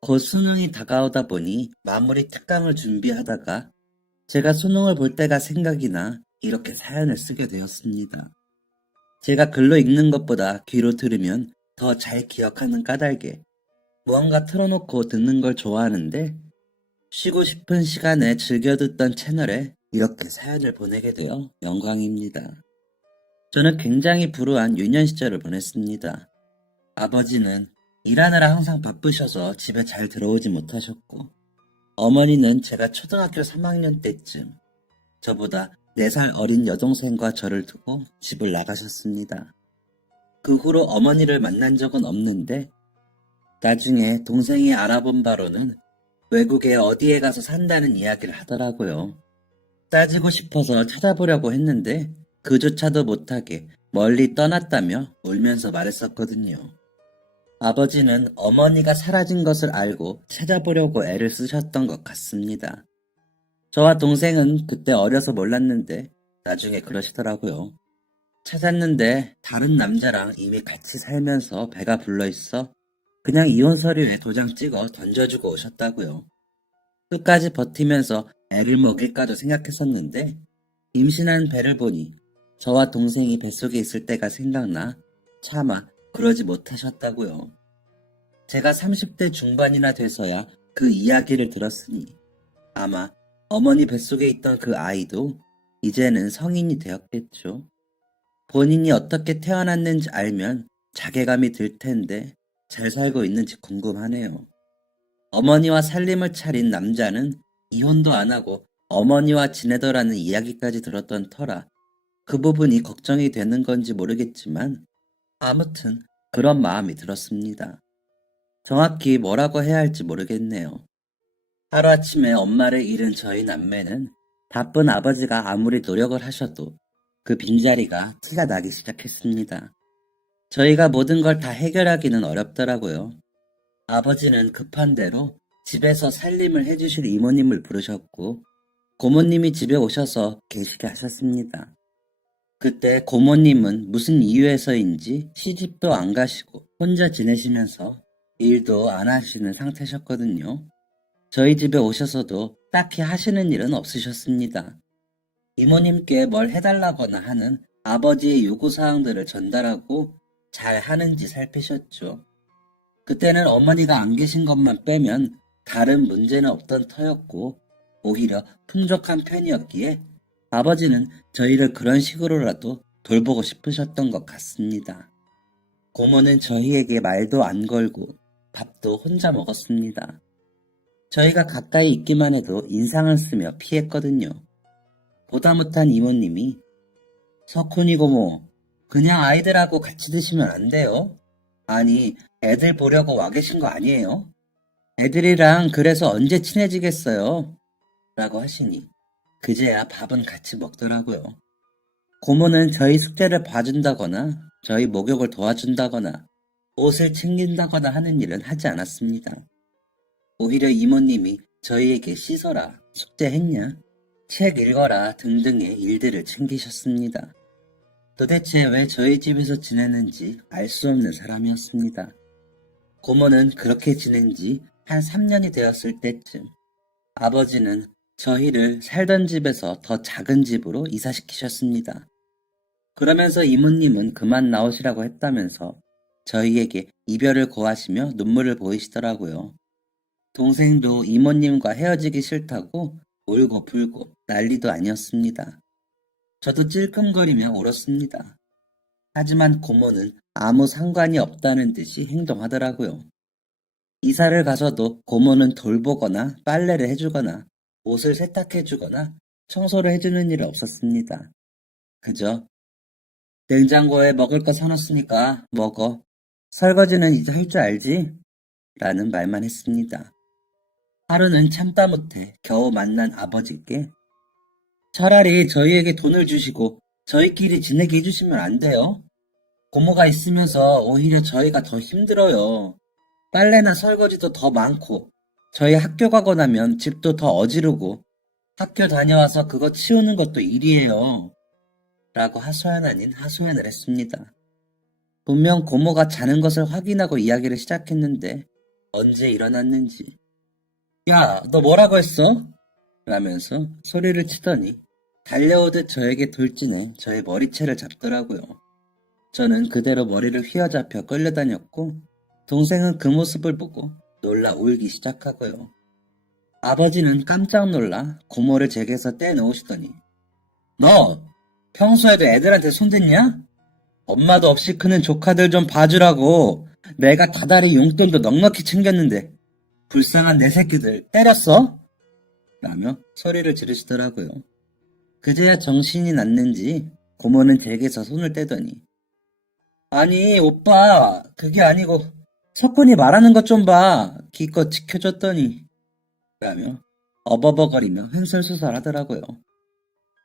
곧 수능이 다가오다 보니 마무리 특강을 준비하다가 제가 수능을 볼 때가 생각이 나 이렇게 사연을 쓰게 되었습니다. 제가 글로 읽는 것보다 귀로 들으면 더 잘 기억하는 까닭에 무언가 틀어놓고 듣는 걸 좋아하는데 쉬고 싶은 시간에 즐겨 듣던 채널에 이렇게 사연을 보내게 되어 영광입니다. 저는 굉장히 불우한 유년 시절을 보냈습니다. 아버지는 일하느라 항상 바쁘셔서 집에 잘 들어오지 못하셨고, 어머니는 제가 초등학교 3학년 때쯤 저보다 4살 어린 여동생과 저를 두고 집을 나가셨습니다. 그 후로 어머니를 만난 적은 없는데, 나중에 동생이 알아본 바로는 외국에 어디에 가서 산다는 이야기를 하더라고요. 따지고 싶어서 찾아보려고 했는데 그조차도 못하게 멀리 떠났다며 울면서 말했었거든요. 아버지는 어머니가 사라진 것을 알고 찾아보려고 애를 쓰셨던 것 같습니다. 저와 동생은 그때 어려서 몰랐는데 나중에 그러시더라고요. 찾았는데 다른 남자랑 이미 같이 살면서 배가 불러있어 그냥 이혼 서류에 도장 찍어 던져주고 오셨다고요. 끝까지 버티면서 애를 먹일까도 생각했었는데 임신한 배를 보니 저와 동생이 뱃속에 있을 때가 생각나 차마 그러지 못하셨다고요. 제가 30대 중반이나 돼서야 그 이야기를 들었으니 아마 어머니 뱃속에 있던 그 아이도 이제는 성인이 되었겠죠. 본인이 어떻게 태어났는지 알면 자괴감이 들 텐데 잘 살고 있는지 궁금하네요. 어머니와 살림을 차린 남자는 이혼도 안 하고 어머니와 지내더라는 이야기까지 들었던 터라 그 부분이 걱정이 되는 건지 모르겠지만 아무튼 그런 마음이 들었습니다. 정확히 뭐라고 해야 할지 모르겠네요. 하루아침에 엄마를 잃은 저희 남매는 바쁜 아버지가 아무리 노력을 하셔도 그 빈자리가 티가 나기 시작했습니다. 저희가 모든 걸 다 해결하기는 어렵더라고요. 아버지는 급한 대로 집에서 살림을 해주실 이모님을 부르셨고 고모님이 집에 오셔서 계시게 하셨습니다. 그때 고모님은 무슨 이유에서인지 시집도 안 가시고 혼자 지내시면서 일도 안 하시는 상태셨거든요. 저희 집에 오셔서도 딱히 하시는 일은 없으셨습니다. 이모님께 뭘 해달라거나 하는 아버지의 요구사항들을 전달하고 잘 하는지 살피셨죠. 그때는 어머니가 안 계신 것만 빼면 다른 문제는 없던 터였고 오히려 풍족한 편이었기에 아버지는 저희를 그런 식으로라도 돌보고 싶으셨던 것 같습니다. 고모는 저희에게 말도 안 걸고 밥도 혼자 먹었습니다. 저희가 가까이 있기만 해도 인상을 쓰며 피했거든요. 보다 못한 이모님이 석훈이 고모, 그냥 아이들하고 같이 드시면 안 돼요? 아니, 애들 보려고 와 계신 거 아니에요? 애들이랑 그래서 언제 친해지겠어요? 라고 하시니 그제야 밥은 같이 먹더라고요. 고모는 저희 숙제를 봐준다거나 저희 목욕을 도와준다거나 옷을 챙긴다거나 하는 일은 하지 않았습니다. 오히려 이모님이 저희에게 씻어라, 숙제했냐, 책 읽어라 등등의 일들을 챙기셨습니다. 도대체 왜 저희 집에서 지내는지 알 수 없는 사람이었습니다. 고모는 그렇게 지낸 지 한 3년이 되었을 때쯤 아버지는 저희를 살던 집에서 더 작은 집으로 이사시키셨습니다. 그러면서 이모님은 그만 나오시라고 했다면서 저희에게 이별을 고하시며 눈물을 보이시더라고요. 동생도 이모님과 헤어지기 싫다고 울고 불고 난리도 아니었습니다. 저도 찔끔거리며 울었습니다. 하지만 고모는 아무 상관이 없다는 듯이 행동하더라고요. 이사를 가서도 고모는 돌보거나 빨래를 해주거나 옷을 세탁해주거나 청소를 해주는 일은 없었습니다. 그저 냉장고에 먹을 거 사놨으니까 먹어. 설거지는 이제 할 줄 알지? 라는 말만 했습니다. 하루는 참다 못해 겨우 만난 아버지께 차라리 저희에게 돈을 주시고 저희끼리 지내게 해주시면 안 돼요? 고모가 있으면서 오히려 저희가 더 힘들어요. 빨래나 설거지도 더 많고 저희 학교 가고 나면 집도 더 어지르고 학교 다녀와서 그거 치우는 것도 일이에요. 라고 하소연 아닌 하소연을 했습니다. 분명 고모가 자는 것을 확인하고 이야기를 시작했는데 언제 일어났는지. 야, 너 뭐라고 했어? 라면서 소리를 치더니 달려오듯 저에게 돌진해 저의 머리채를 잡더라고요. 저는 그대로 머리를 휘어잡혀 끌려다녔고 동생은 그 모습을 보고 놀라 울기 시작하고요. 아버지는 깜짝 놀라 고모를 제게서 떼놓으시더니 너 평소에도 애들한테 손댔냐? 엄마도 없이 크는 조카들 좀 봐주라고 내가 다달이 용돈도 넉넉히 챙겼는데 불쌍한 내 새끼들 때렸어? 라며 소리를 지르시더라고요. 그제야 정신이 났는지 고모는 제게서 손을 떼더니 아니 오빠 그게 아니고 석훈이 말하는 것 좀 봐 기껏 지켜줬더니 라며 어버버거리며 횡설수설하더라고요.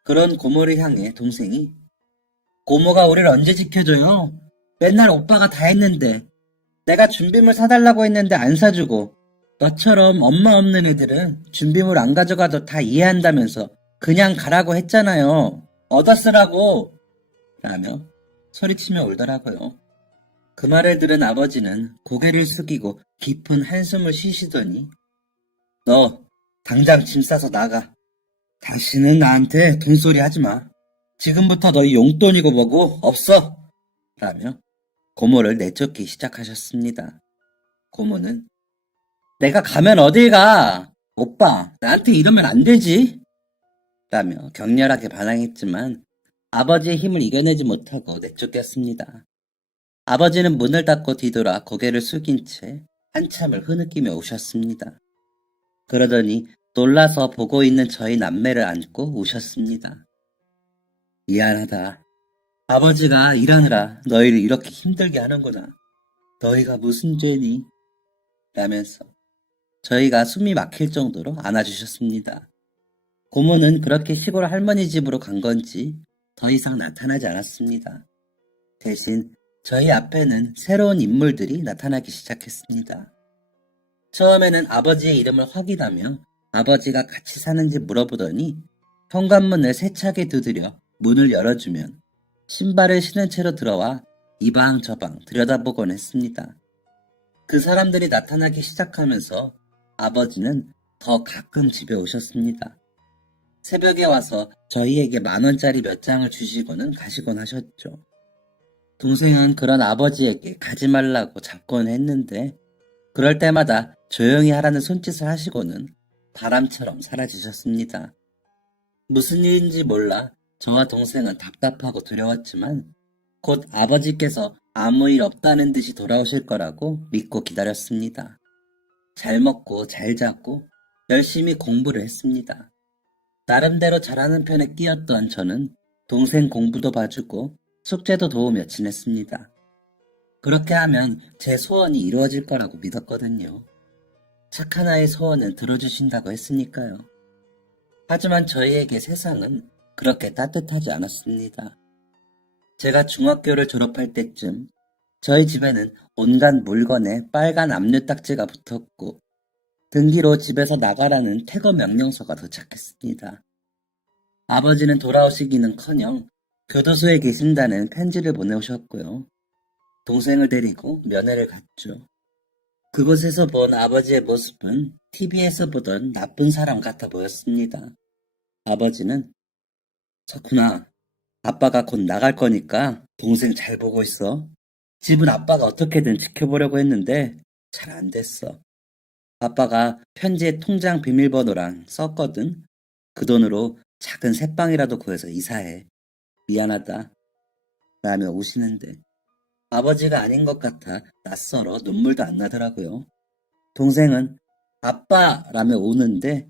그런 고모를 향해 동생이 고모가 우리를 언제 지켜줘요? 맨날 오빠가 다 했는데 내가 준비물 사달라고 했는데 안 사주고 너처럼 엄마 없는 애들은 준비물 안 가져가도 다 이해한다면서 그냥 가라고 했잖아요. 얻어쓰라고! 라며 소리치며 울더라고요. 그 말을 들은 아버지는 고개를 숙이고 깊은 한숨을 쉬시더니 너 당장 짐 싸서 나가. 다시는 나한테 돈소리 하지 마. 지금부터 너희 용돈이고 뭐고 없어! 라며 고모를 내쫓기 시작하셨습니다. 고모는 내가 가면 어딜 가? 오빠, 나한테 이러면 안 되지? 라며 격렬하게 반항했지만 아버지의 힘을 이겨내지 못하고 내쫓겼습니다. 아버지는 문을 닫고 뒤돌아 고개를 숙인 채 한참을 흐느끼며 우셨습니다. 그러더니 놀라서 보고 있는 저희 남매를 안고 우셨습니다. 미안하다. 아버지가 일하느라 너희를 이렇게 힘들게 하는구나. 너희가 무슨 죄니? 라면서 저희가 숨이 막힐 정도로 안아주셨습니다. 고모는 그렇게 시골 할머니 집으로 간 건지 더 이상 나타나지 않았습니다. 대신 저희 앞에는 새로운 인물들이 나타나기 시작했습니다. 처음에는 아버지의 이름을 확인하며 아버지가 같이 사는지 물어보더니 현관문을 세차게 두드려 문을 열어주면 신발을 신은 채로 들어와 이방저방 들여다보곤 했습니다. 그 사람들이 나타나기 시작하면서 아버지는 더 가끔 집에 오셨습니다. 새벽에 와서 저희에게 10,000원짜리 몇 장을 주시고는 가시곤 하셨죠. 동생은 그런 아버지에게 가지 말라고 잡곤 했는데 그럴 때마다 조용히 하라는 손짓을 하시고는 바람처럼 사라지셨습니다. 무슨 일인지 몰라 저와 동생은 답답하고 두려웠지만 곧 아버지께서 아무 일 없다는 듯이 돌아오실 거라고 믿고 기다렸습니다. 잘 먹고 잘 자고 열심히 공부를 했습니다. 나름대로 잘하는 편에 끼었던 저는 동생 공부도 봐주고 숙제도 도우며 지냈습니다. 그렇게 하면 제 소원이 이루어질 거라고 믿었거든요. 착한 아이의 소원은 들어주신다고 했으니까요. 하지만 저희에게 세상은 그렇게 따뜻하지 않았습니다. 제가 중학교를 졸업할 때쯤 저희 집에는 온갖 물건에 빨간 압류 딱지가 붙었고 등기로 집에서 나가라는 퇴거 명령서가 도착했습니다. 아버지는 돌아오시기는커녕 교도소에 계신다는 편지를 보내오셨고요. 동생을 데리고 면회를 갔죠. 그곳에서 본 아버지의 모습은 TV에서 보던 나쁜 사람 같아 보였습니다. 아버지는 석훈아, 아빠가 곧 나갈 거니까 동생 잘 보고 있어. 집은 아빠가 어떻게든 지켜보려고 했는데 잘 안 됐어. 아빠가 편지에 통장 비밀번호랑 썼거든. 그 돈으로 작은 새빵이라도 구해서 이사해. 미안하다. 라며 우시는데 아버지가 아닌 것 같아 낯설어 눈물도 안 나더라고요. 동생은 아빠라며 우는데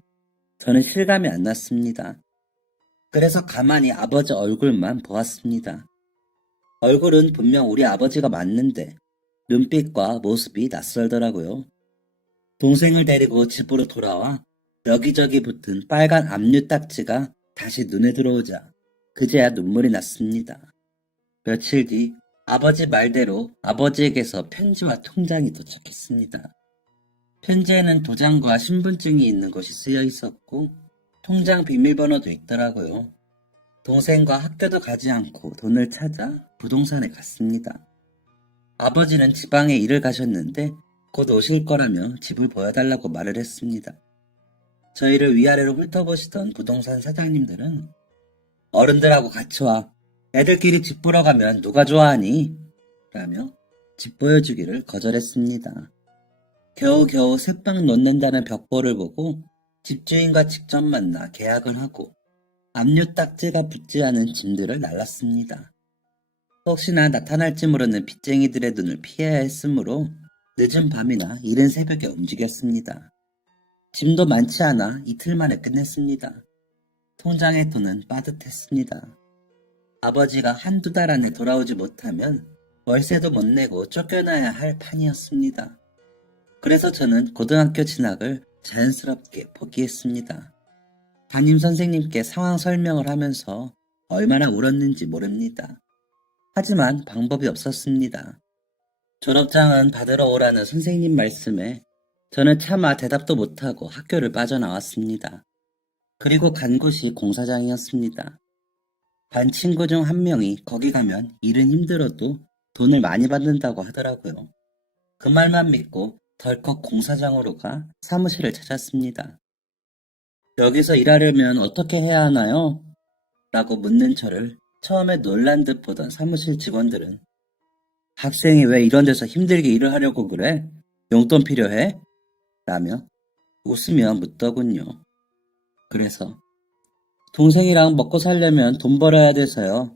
저는 실감이 안 났습니다. 그래서 가만히 아버지 얼굴만 보았습니다. 얼굴은 분명 우리 아버지가 맞는데 눈빛과 모습이 낯설더라고요. 동생을 데리고 집으로 돌아와 여기저기 붙은 빨간 압류 딱지가 다시 눈에 들어오자 그제야 눈물이 났습니다. 며칠 뒤 아버지 말대로 아버지에게서 편지와 통장이 도착했습니다. 편지에는 도장과 신분증이 있는 것이 쓰여 있었고 통장 비밀번호도 있더라고요. 동생과 학교도 가지 않고 돈을 찾아 부동산에 갔습니다. 아버지는 지방에 일을 가셨는데 곧 오실 거라며 집을 보여달라고 말을 했습니다. 저희를 위아래로 훑어보시던 부동산 사장님들은 어른들하고 같이 와. 애들끼리 집 보러 가면 누가 좋아하니? 라며 집 보여주기를 거절했습니다. 겨우겨우 새빵 놓는다는 벽보를 보고 집주인과 직접 만나 계약을 하고 압류 딱지가 붙지 않은 짐들을 날랐습니다. 혹시나 나타날지 모르는 빚쟁이들의 눈을 피해야 했으므로 늦은 밤이나 이른 새벽에 움직였습니다. 짐도 많지 않아 이틀 만에 끝냈습니다. 통장의 돈은 빠듯했습니다. 아버지가 한두 달 안에 돌아오지 못하면 월세도 못 내고 쫓겨나야 할 판이었습니다. 그래서 저는 고등학교 진학을 자연스럽게 포기했습니다. 담임 선생님께 상황 설명을 하면서 얼마나 울었는지 모릅니다. 하지만 방법이 없었습니다. 졸업장은 받으러 오라는 선생님 말씀에 저는 차마 대답도 못하고 학교를 빠져나왔습니다. 그리고 간 곳이 공사장이었습니다. 반 친구 중 한 명이 거기 가면 일은 힘들어도 돈을 많이 받는다고 하더라고요. 그 말만 믿고 덜컥 공사장으로 가 사무실을 찾았습니다. 여기서 일하려면 어떻게 해야 하나요? 라고 묻는 저를 처음에 놀란 듯 보던 사무실 직원들은 학생이 왜 이런 데서 힘들게 일을 하려고 그래? 용돈 필요해? 라며 웃으며 묻더군요. 그래서 동생이랑 먹고 살려면 돈 벌어야 돼서요.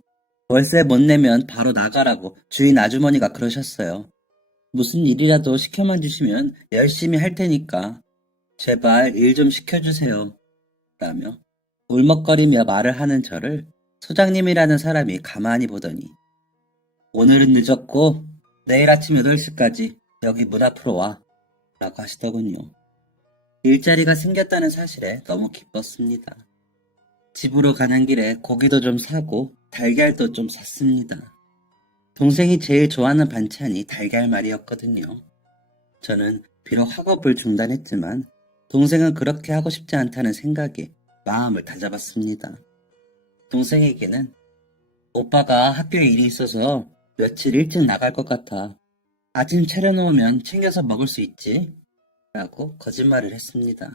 월세 못 내면 바로 나가라고 주인 아주머니가 그러셨어요. 무슨 일이라도 시켜만 주시면 열심히 할 테니까 제발 일 좀 시켜주세요. 라며 울먹거리며 말을 하는 저를 소장님이라는 사람이 가만히 보더니 오늘은 늦었고 내일 아침 8시까지 여기 문 앞으로 와 라고 하시더군요. 일자리가 생겼다는 사실에 너무 기뻤습니다. 집으로 가는 길에 고기도 좀 사고 달걀도 좀 샀습니다. 동생이 제일 좋아하는 반찬이 달걀말이었거든요. 저는 비록 학업을 중단했지만 동생은 그렇게 하고 싶지 않다는 생각에 마음을 다잡았습니다. 동생에게는 오빠가 학교에 일이 있어서 며칠 일찍 나갈 것 같아. 아침 차려놓으면 챙겨서 먹을 수 있지? 라고 거짓말을 했습니다.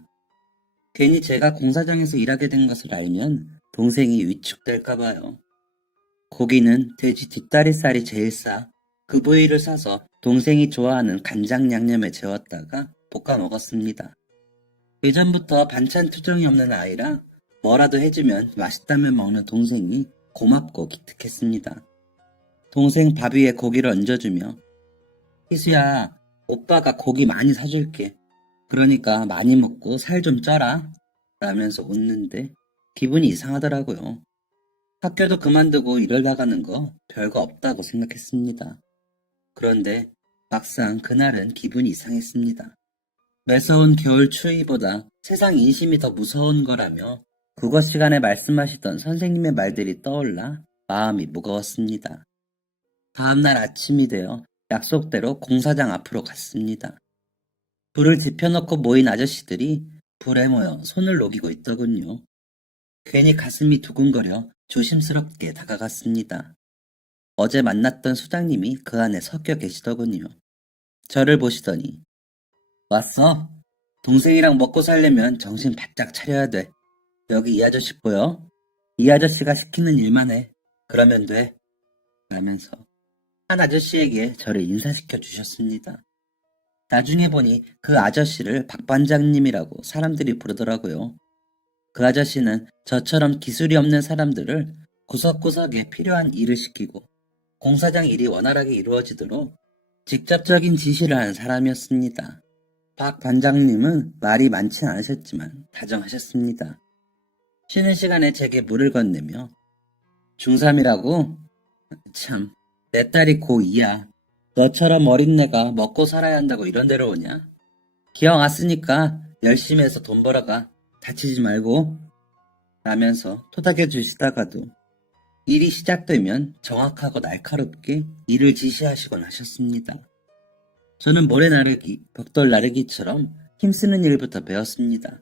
괜히 제가 공사장에서 일하게 된 것을 알면 동생이 위축될까봐요. 고기는 돼지 뒷다리살이 제일 싸. 그 부위를 사서 동생이 좋아하는 간장 양념에 재웠다가 볶아 먹었습니다. 예전부터 반찬 투정이 없는 아이라 뭐라도 해주면 맛있다면 먹는 동생이 고맙고 기특했습니다. 동생 밥 위에 고기를 얹어주며 희수야, 오빠가 고기 많이 사줄게. 그러니까 많이 먹고 살 좀 쪄라. 라면서 웃는데 기분이 이상하더라고요. 학교도 그만두고 일을 나가는 거 별거 없다고 생각했습니다. 그런데 막상 그날은 기분이 이상했습니다. 매서운 겨울 추위보다 세상 인심이 더 무서운 거라며 국어 시간에 말씀하시던 선생님의 말들이 떠올라 마음이 무거웠습니다. 다음날 아침이 되어 약속대로 공사장 앞으로 갔습니다. 불을 지펴놓고 모인 아저씨들이 불에 모여 손을 녹이고 있더군요. 괜히 가슴이 두근거려 조심스럽게 다가갔습니다. 어제 만났던 소장님이 그 안에 섞여 계시더군요. 저를 보시더니 왔어? 동생이랑 먹고 살려면 정신 바짝 차려야 돼. 여기 이 아저씨 보여? 이 아저씨가 시키는 일만 해. 그러면 돼. 라면서 한 아저씨에게 저를 인사시켜 주셨습니다. 나중에 보니 그 아저씨를 박 반장님이라고 사람들이 부르더라고요. 그 아저씨는 저처럼 기술이 없는 사람들을 구석구석에 필요한 일을 시키고 공사장 일이 원활하게 이루어지도록 직접적인 지시를 하는 사람이었습니다. 박 반장님은 말이 많지 않으셨지만 다정하셨습니다. 쉬는 시간에 제게 물을 건네며 중3이라고? 참, 내 딸이 고2야. 너처럼 어린애가 먹고 살아야 한다고 이런 데로 오냐? 기왕 왔으니까 열심히 해서 돈 벌어가. 다치지 말고. 라면서 토닥여 주시다가도 일이 시작되면 정확하고 날카롭게 일을 지시하시곤 하셨습니다. 저는 모래 나르기, 벽돌 나르기처럼 힘쓰는 일부터 배웠습니다.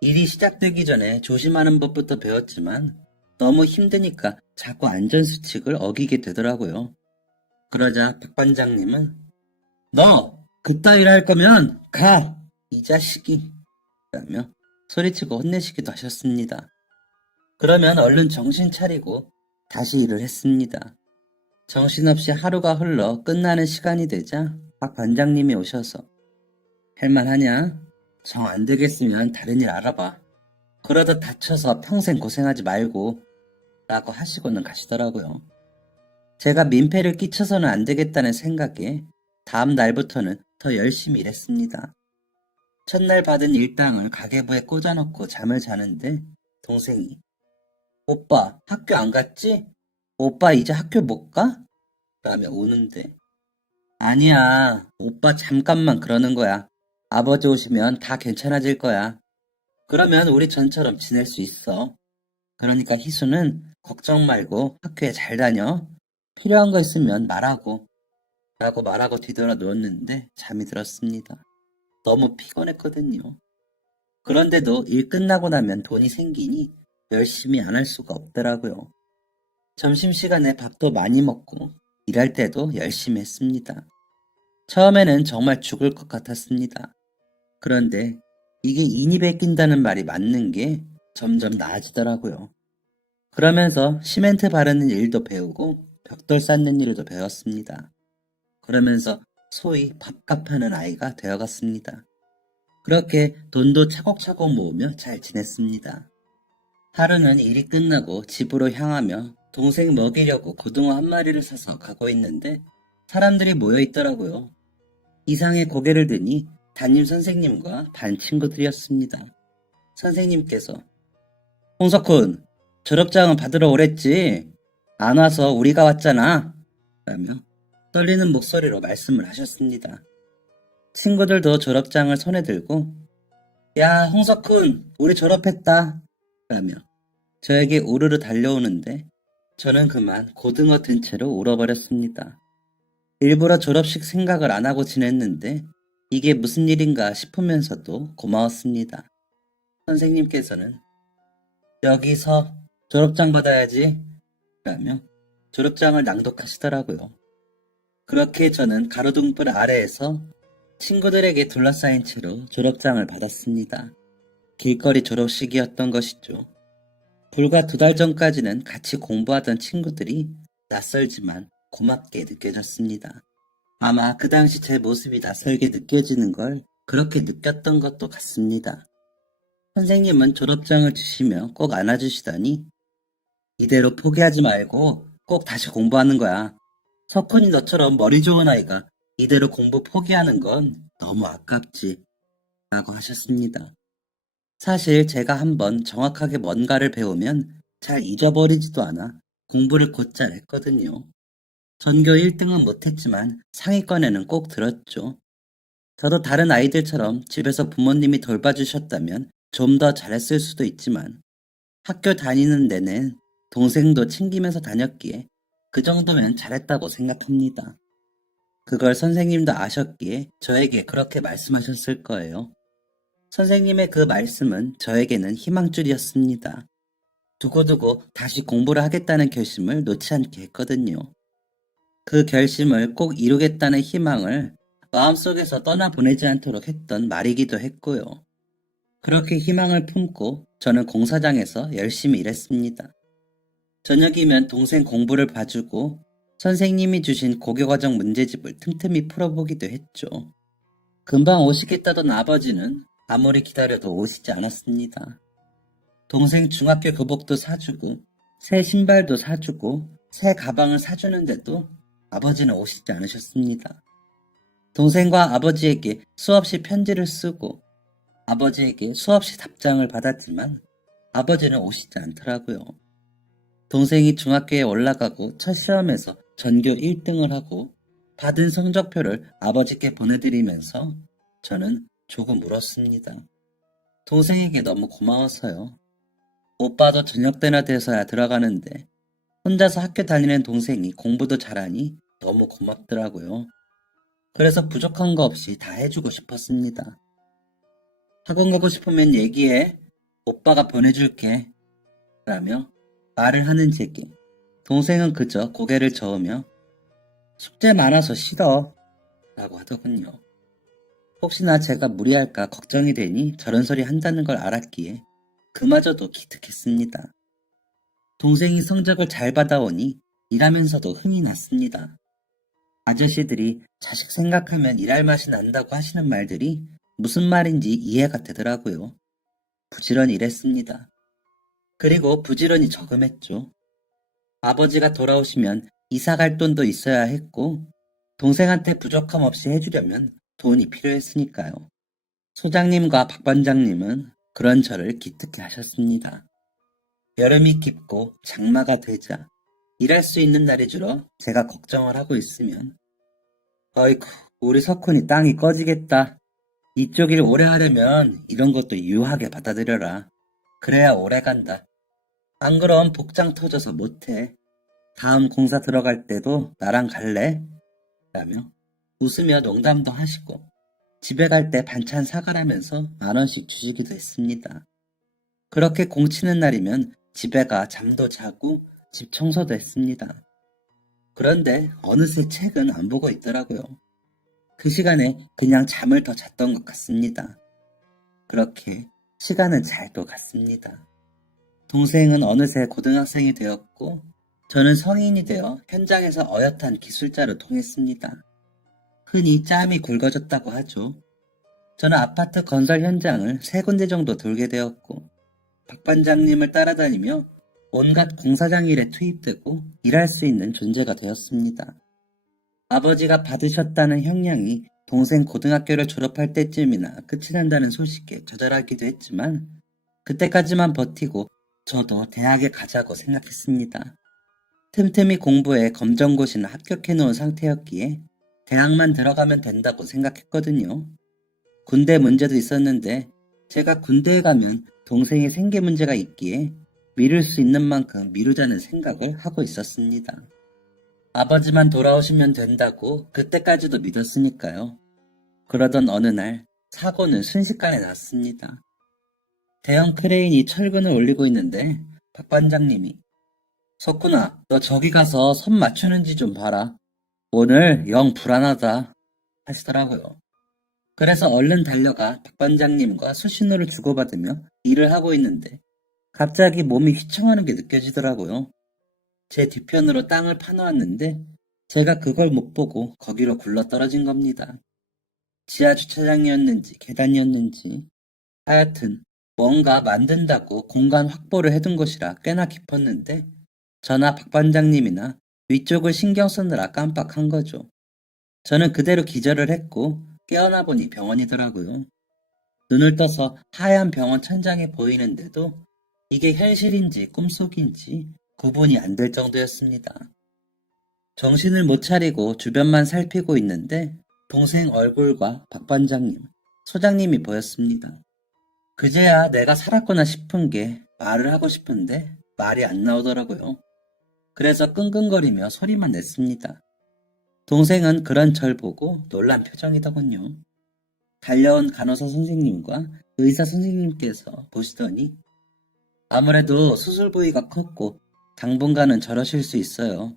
일이 시작되기 전에 조심하는 법부터 배웠지만 너무 힘드니까 자꾸 안전수칙을 어기게 되더라고요. 그러자 박 반장님은 너 그따위로 할 거면 가! 이 자식이! 라며 소리치고 혼내시기도 하셨습니다. 그러면 얼른 정신 차리고 다시 일을 했습니다. 정신없이 하루가 흘러 끝나는 시간이 되자 박 반장님이 오셔서 할만하냐? 정 안 되겠으면 다른 일 알아봐. 그러다 다쳐서 평생 고생하지 말고 라고 하시고는 가시더라고요. 제가 민폐를 끼쳐서는 안 되겠다는 생각에 다음 날부터는 더 열심히 일했습니다. 첫날 받은 일당을 가계부에 꽂아놓고 잠을 자는데 동생이 오빠 학교 안 갔지? 오빠 이제 학교 못 가? 라며 우는데 아니야 오빠 잠깐만 그러는 거야. 아버지 오시면 다 괜찮아질 거야. 그러면 우리 전처럼 지낼 수 있어. 그러니까 희수는 걱정 말고 학교에 잘 다녀. 필요한 거 있으면 말하고 라고 말하고 뒤돌아 누웠는데 잠이 들었습니다. 너무 피곤했거든요. 그런데도 일 끝나고 나면 돈이 생기니 열심히 안 할 수가 없더라고요. 점심시간에 밥도 많이 먹고 일할 때도 열심히 했습니다. 처음에는 정말 죽을 것 같았습니다. 그런데 이게 인이 베낀다는 말이 맞는 게 점점 나아지더라고요. 그러면서 시멘트 바르는 일도 배우고 벽돌 쌓는 일도 배웠습니다. 그러면서 소위 밥값하는 아이가 되어갔습니다. 그렇게 돈도 차곡차곡 모으며 잘 지냈습니다. 하루는 일이 끝나고 집으로 향하며 동생 먹이려고 고등어 한 마리를 사서 가고 있는데 사람들이 모여 있더라고요. 이상의 고개를 드니 담임 선생님과 반 친구들이었습니다. 선생님께서 홍석훈, 졸업장은 받으러 오랬지? 안 와서 우리가 왔잖아. 라며 떨리는 목소리로 말씀을 하셨습니다. 친구들도 졸업장을 손에 들고 야, 홍석훈, 우리 졸업했다. 라며 저에게 우르르 달려오는데 저는 그만 고등어 든 채로 울어버렸습니다. 일부러 졸업식 생각을 안 하고 지냈는데 이게 무슨 일인가 싶으면서도 고마웠습니다. 선생님께서는 여기서 졸업장 받아야지 라며 졸업장을 낭독하시더라고요. 그렇게 저는 가로등불 아래에서 친구들에게 둘러싸인 채로 졸업장을 받았습니다. 길거리 졸업식이었던 것이죠. 불과 2달 전까지는 같이 공부하던 친구들이 낯설지만 고맙게 느껴졌습니다. 아마 그 당시 제 모습이 낯설게 느껴지는 걸 그렇게 느꼈던 것도 같습니다. 선생님은 졸업장을 주시며 꼭 안아주시더니 이대로 포기하지 말고 꼭 다시 공부하는 거야. 석훈이 너처럼 머리 좋은 아이가 이대로 공부 포기하는 건 너무 아깝지 라고 하셨습니다. 사실 제가 한번 정확하게 뭔가를 배우면 잘 잊어버리지도 않아 공부를 곧잘 했거든요. 전교 1등은 못했지만 상위권에는 꼭 들었죠. 저도 다른 아이들처럼 집에서 부모님이 돌봐주셨다면 좀 더 잘했을 수도 있지만 학교 다니는 데는 동생도 챙기면서 다녔기에 그 정도면 잘했다고 생각합니다. 그걸 선생님도 아셨기에 저에게 그렇게 말씀하셨을 거예요. 선생님의 그 말씀은 저에게는 희망줄이었습니다. 두고두고 다시 공부를 하겠다는 결심을 놓지 않게 했거든요. 그 결심을 꼭 이루겠다는 희망을 마음속에서 떠나보내지 않도록 했던 말이기도 했고요. 그렇게 희망을 품고 저는 공사장에서 열심히 일했습니다. 저녁이면 동생 공부를 봐주고 선생님이 주신 고교과정 문제집을 틈틈이 풀어보기도 했죠. 금방 오시겠다던 아버지는 아무리 기다려도 오시지 않았습니다. 동생 중학교 교복도 사주고 새 신발도 사주고 새 가방을 사주는데도 아버지는 오시지 않으셨습니다. 동생과 아버지에게 수없이 편지를 쓰고 아버지에게 수없이 답장을 받았지만 아버지는 오시지 않더라고요. 동생이 중학교에 올라가고 첫 시험에서 전교 1등을 하고 받은 성적표를 아버지께 보내드리면서 저는 조금 울었습니다. 동생에게 너무 고마워서요. 오빠도 저녁 때나 돼서야 들어가는데 혼자서 학교 다니는 동생이 공부도 잘하니 너무 고맙더라고요. 그래서 부족한 거 없이 다 해주고 싶었습니다. 학원 가고 싶으면 얘기해. 오빠가 보내줄게. 라며 말을 하는 제게 동생은 그저 고개를 저으며 숙제 많아서 싫어 라고 하더군요. 혹시나 제가 무리할까 걱정이 되니 저런 소리 한다는 걸 알았기에 그마저도 기특했습니다. 동생이 성적을 잘 받아오니 일하면서도 흥이 났습니다. 아저씨들이 자식 생각하면 일할 맛이 난다고 하시는 말들이 무슨 말인지 이해가 되더라고요. 부지런히 일했습니다. 그리고 부지런히 저금했죠. 아버지가 돌아오시면 이사 갈 돈도 있어야 했고, 동생한테 부족함 없이 해주려면 돈이 필요했으니까요. 소장님과 박 반장님은 그런 저를 기특해 하셨습니다. 여름이 깊고 장마가 되자 일할 수 있는 날이 줄어 제가 걱정을 하고 있으면, 어이쿠, 우리 석훈이 땅이 꺼지겠다. 이쪽 일 오래 하려면 이런 것도 유하게 받아들여라. 그래야 오래 간다. 안 그럼 복장 터져서 못해. 다음 공사 들어갈 때도 나랑 갈래? 라며 웃으며 농담도 하시고 집에 갈 때 반찬 사가라면서 10,000원씩 주시기도 했습니다. 그렇게 공치는 날이면 집에 가 잠도 자고 집 청소도 했습니다. 그런데 어느새 책은 안 보고 있더라고요. 그 시간에 그냥 잠을 더 잤던 것 같습니다. 그렇게 시간은 잘 또 갔습니다. 동생은 어느새 고등학생이 되었고 저는 성인이 되어 현장에서 어엿한 기술자로 통했습니다. 흔히 짬이 굵어졌다고 하죠. 저는 아파트 건설 현장을 3군데 정도 돌게 되었고 박 반장님을 따라다니며 온갖 공사장 일에 투입되고 일할 수 있는 존재가 되었습니다. 아버지가 받으셨다는 형량이 동생 고등학교를 졸업할 때쯤이나 끝이 난다는 소식에 좌절하기도 했지만 그때까지만 버티고 저도 대학에 가자고 생각했습니다. 틈틈이 공부해 검정고시는 합격해 놓은 상태였기에 대학만 들어가면 된다고 생각했거든요. 군대 문제도 있었는데 제가 군대에 가면 동생의 생계 문제가 있기에 미룰 수 있는 만큼 미루자는 생각을 하고 있었습니다. 아버지만 돌아오시면 된다고 그때까지도 믿었으니까요. 그러던 어느 날 사고는 순식간에 났습니다. 대형 크레인이 철근을 올리고 있는데 박 반장님이 석훈아, 너 저기 가서 선 맞추는지 좀 봐라. 오늘 영 불안하다 하시더라고요. 그래서 얼른 달려가 박 반장님과 수신호를 주고받으며 일을 하고 있는데 갑자기 몸이 휘청하는 게 느껴지더라고요. 제 뒤편으로 땅을 파놓았는데 제가 그걸 못 보고 거기로 굴러떨어진 겁니다. 지하 주차장이었는지 계단이었는지 하여튼 뭔가 만든다고 공간 확보를 해둔 것이라 꽤나 깊었는데 저나 박 반장님이나 위쪽을 신경 쓰느라 깜빡한 거죠. 저는 그대로 기절을 했고 깨어나 보니 병원이더라고요. 눈을 떠서 하얀 병원 천장이 보이는데도 이게 현실인지 꿈속인지 구분이 안 될 정도였습니다. 정신을 못 차리고 주변만 살피고 있는데 동생 얼굴과 박 반장님, 소장님이 보였습니다. 그제야 내가 살았구나 싶은 게 말을 하고 싶은데 말이 안 나오더라고요. 그래서 끙끙거리며 소리만 냈습니다. 동생은 그런 절 보고 놀란 표정이더군요. 달려온 간호사 선생님과 의사 선생님께서 보시더니 아무래도 수술 부위가 컸고 당분간은 저러실 수 있어요.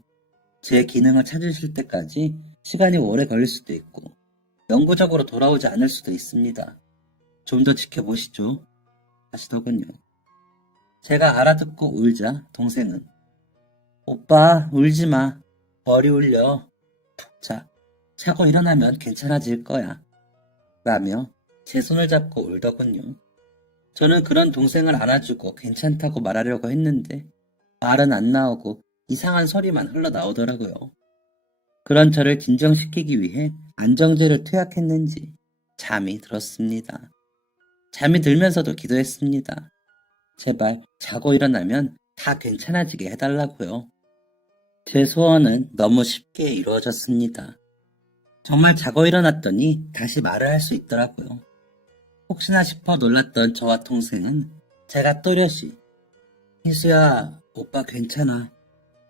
제 기능을 찾으실 때까지 시간이 오래 걸릴 수도 있고 영구적으로 돌아오지 않을 수도 있습니다. 좀 더 지켜보시죠 하시더군요. 제가 알아듣고 울자 동생은 오빠 울지마. 머리 울려. 푹 자. 자고 일어나면 괜찮아질 거야. 라며 제 손을 잡고 울더군요. 저는 그런 동생을 안아주고 괜찮다고 말하려고 했는데 말은 안 나오고 이상한 소리만 흘러나오더라고요. 그런 저를 진정시키기 위해 안정제를 투약했는지 잠이 들었습니다. 잠이 들면서도 기도했습니다. 제발 자고 일어나면 다 괜찮아지게 해달라고요. 제 소원은 너무 쉽게 이루어졌습니다. 정말 자고 일어났더니 다시 말을 할 수 있더라고요. 혹시나 싶어 놀랐던 저와 동생은 제가 또렷이 희수야, 오빠 괜찮아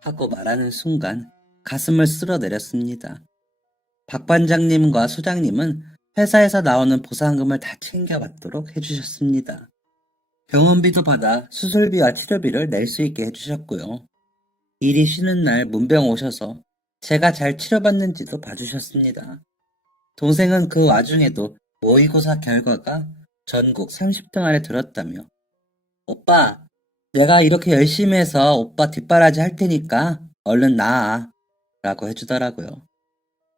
하고 말하는 순간 가슴을 쓸어내렸습니다. 박 반장님과 소장님은 회사에서 나오는 보상금을 다 챙겨받도록 해주셨습니다. 병원비도 받아 수술비와 치료비를 낼 수 있게 해주셨고요. 일이 쉬는 날 문병 오셔서 제가 잘 치료받는지도 봐주셨습니다. 동생은 그 와중에도 모의고사 결과가 전국 30등 안에 들었다며 오빠, 내가 이렇게 열심히 해서 오빠 뒷바라지 할 테니까 얼른 나아 라고 해주더라고요.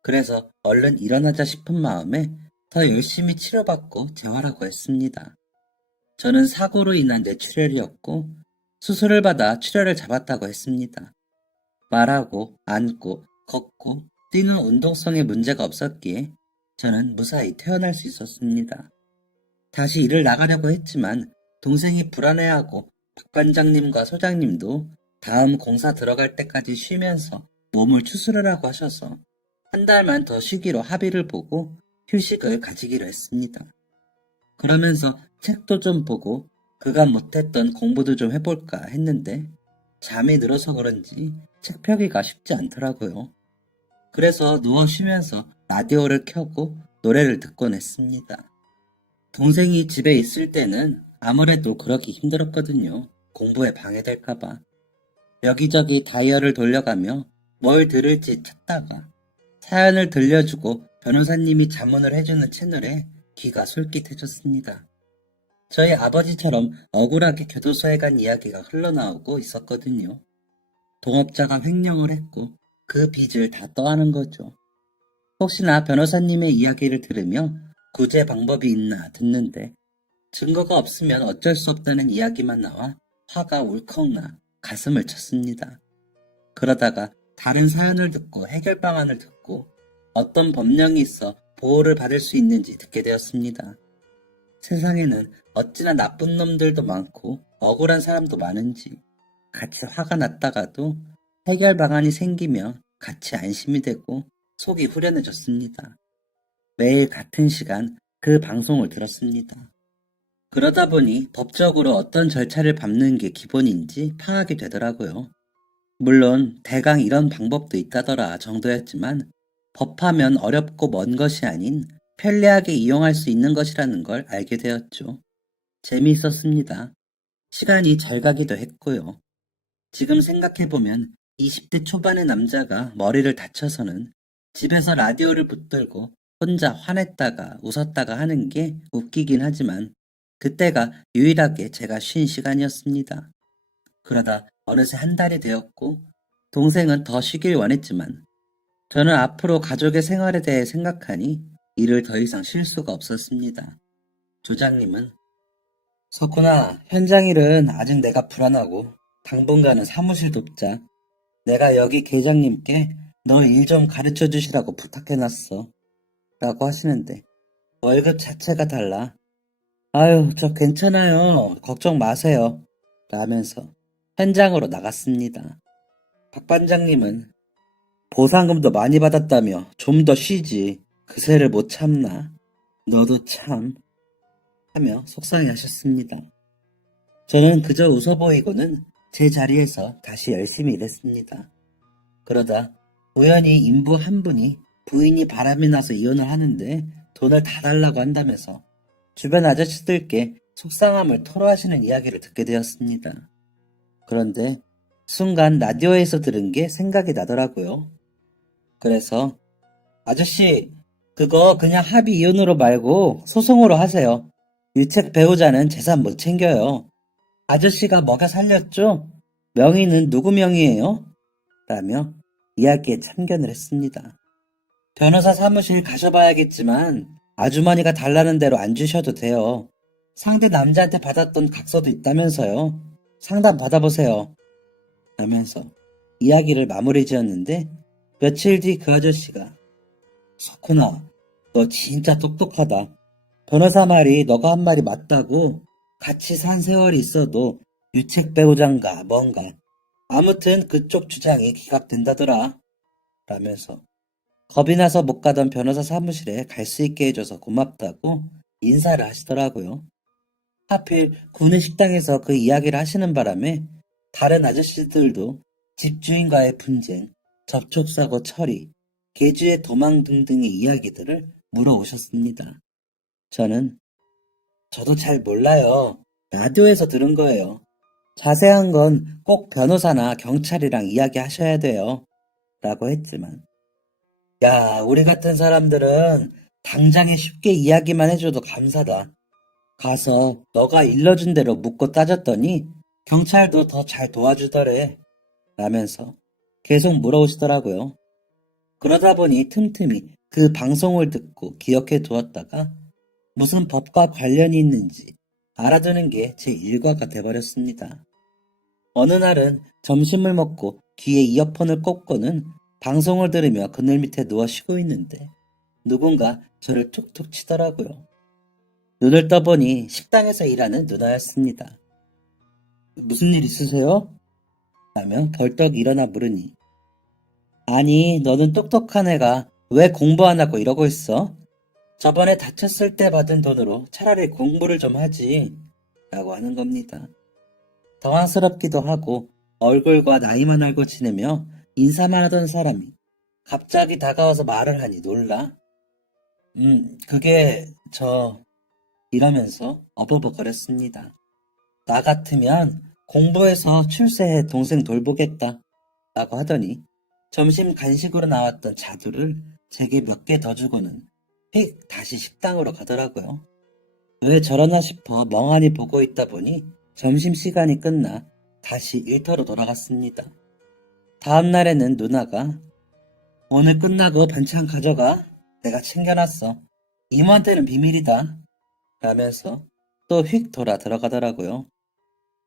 그래서 얼른 일어나자 싶은 마음에 더 열심히 치료받고 재활하고 했습니다. 저는 사고로 인한 뇌출혈이었고 수술을 받아 출혈을 잡았다고 했습니다. 말하고 앉고 걷고 뛰는 운동성에 문제가 없었기에 저는 무사히 퇴원할 수 있었습니다. 다시 일을 나가려고 했지만 동생이 불안해하고 박 반장님과 소장님도 다음 공사 들어갈 때까지 쉬면서 몸을 추스르라고 하셔서 한 달만 더 쉬기로 합의를 보고 휴식을 가지기로 했습니다. 그러면서 책도 좀 보고 그간 못했던 공부도 좀 해볼까 했는데 잠이 늘어서 그런지 책 펴기가 쉽지 않더라고요. 그래서 누워 쉬면서 라디오를 켜고 노래를 듣곤 했습니다. 동생이 집에 있을 때는 아무래도 그러기 힘들었거든요. 공부에 방해될까봐. 여기저기 다이얼을 돌려가며 뭘 들을지 찾다가 사연을 들려주고 변호사님이 자문을 해주는 채널에 귀가 솔깃해졌습니다. 저희 아버지처럼 억울하게 교도소에 간 이야기가 흘러나오고 있었거든요. 동업자가 횡령을 했고 그 빚을 다 떠안은 거죠. 혹시나 변호사님의 이야기를 들으며 구제 방법이 있나 듣는데 증거가 없으면 어쩔 수 없다는 이야기만 나와 화가 울컥나 가슴을 쳤습니다. 그러다가 다른 사연을 듣고 해결 방안을 듣고 어떤 법령이 있어 보호를 받을 수 있는지 듣게 되었습니다. 세상에는 어찌나 나쁜 놈들도 많고 억울한 사람도 많은지 같이 화가 났다가도 해결 방안이 생기면 같이 안심이 되고 속이 후련해졌습니다. 매일 같은 시간 그 방송을 들었습니다. 그러다 보니 법적으로 어떤 절차를 밟는 게 기본인지 파악이 되더라고요. 물론 대강 이런 방법도 있다더라 정도였지만 법하면 어렵고 먼 것이 아닌 편리하게 이용할 수 있는 것이라는 걸 알게 되었죠. 재미있었습니다. 시간이 잘 가기도 했고요. 지금 생각해보면 20대 초반의 남자가 머리를 다쳐서는 집에서 라디오를 붙들고 혼자 화냈다가 웃었다가 하는 게 웃기긴 하지만 그때가 유일하게 제가 쉰 시간이었습니다. 그러다 어느새 한 달이 되었고 동생은 더 쉬길 원했지만 저는 앞으로 가족의 생활에 대해 생각하니 일을 더 이상 쉴 수가 없었습니다. 조장님은 석훈아, 현장 일은 아직 내가 불안하고 당분간은 사무실 돕자. 내가 여기 계장님께 너 일 좀 가르쳐 주시라고 부탁해놨어. 라고 하시는데 월급 자체가 달라. 아유, 저 괜찮아요. 걱정 마세요. 라면서 현장으로 나갔습니다. 박 반장님은 보상금도 많이 받았다며 좀 더 쉬지. 그새를 못 참나. 너도 참. 하며 속상해 하셨습니다. 저는 그저 웃어 보이고는 제 자리에서 다시 열심히 일했습니다. 그러다 우연히 인부 한 분이 부인이 바람이 나서 이혼을 하는데 돈을 다 달라고 한다면서 주변 아저씨들께 속상함을 토로하시는 이야기를 듣게 되었습니다. 그런데 순간 라디오에서 들은 게 생각이 나더라고요. 그래서 아저씨 그거 그냥 합의 이혼으로 말고 소송으로 하세요. 일책 배우자는 재산 못 챙겨요. 아저씨가 먹여 살렸죠? 명의는 누구 명의예요? 라며 이야기에 참견을 했습니다. 변호사 사무실 가셔봐야겠지만 아주머니가 달라는 대로 안 주셔도 돼요. 상대 남자한테 받았던 각서도 있다면서요. 상담 받아보세요. 라면서 이야기를 마무리 지었는데 며칠 뒤 그 아저씨가 석훈아, 너 진짜 똑똑하다. 변호사 말이 너가 한 말이 맞다고. 같이 산 세월이 있어도 유책 배우자인가 뭔가 아무튼 그쪽 주장이 기각된다더라. 라면서 겁이 나서 못 가던 변호사 사무실에 갈 수 있게 해줘서 고맙다고 인사를 하시더라고요. 하필 구내 식당에서 그 이야기를 하시는 바람에 다른 아저씨들도 집주인과의 분쟁, 접촉사고 처리, 개주의 도망 등등의 이야기들을 물어오셨습니다. 저도 잘 몰라요. 라디오에서 들은 거예요. 자세한 건 꼭 변호사나 경찰이랑 이야기하셔야 돼요. 라고 했지만 야, 우리 같은 사람들은 당장에 쉽게 이야기만 해줘도 감사다. 가서 너가 일러준 대로 묻고 따졌더니 경찰도 더 잘 도와주더래. 라면서 계속 물어오시더라고요. 그러다 보니 틈틈이 그 방송을 듣고 기억해 두었다가 무슨 법과 관련이 있는지 알아두는 게 제 일과가 돼버렸습니다. 어느 날은 점심을 먹고 귀에 이어폰을 꽂고는 방송을 들으며 그늘 밑에 누워 쉬고 있는데 누군가 저를 툭툭 치더라고요. 눈을 떠보니 식당에서 일하는 누나였습니다. 무슨 일 있으세요? 라며 벌떡 일어나 물으니 아니 너는 똑똑한 애가 왜 공부 안 하고 이러고 있어? 저번에 다쳤을 때 받은 돈으로 차라리 공부를 좀 하지 라고 하는 겁니다. 당황스럽기도 하고 얼굴과 나이만 알고 지내며 인사만 하던 사람이 갑자기 다가와서 말을 하니 놀라. 그게 이러면서 어버버거렸습니다. 나 같으면 공부해서 출세해 동생 돌보겠다 라고 하더니 점심 간식으로 나왔던 자두를 제게 몇 개 더 주고는 휙 다시 식당으로 가더라고요. 왜 저러나 싶어 멍하니 보고 있다 보니 점심시간이 끝나 다시 일터로 돌아갔습니다. 다음 날에는 누나가 오늘 끝나고 반찬 가져가. 내가 챙겨놨어. 이모한테는 비밀이다. 라면서 또 휙 돌아 들어가더라고요.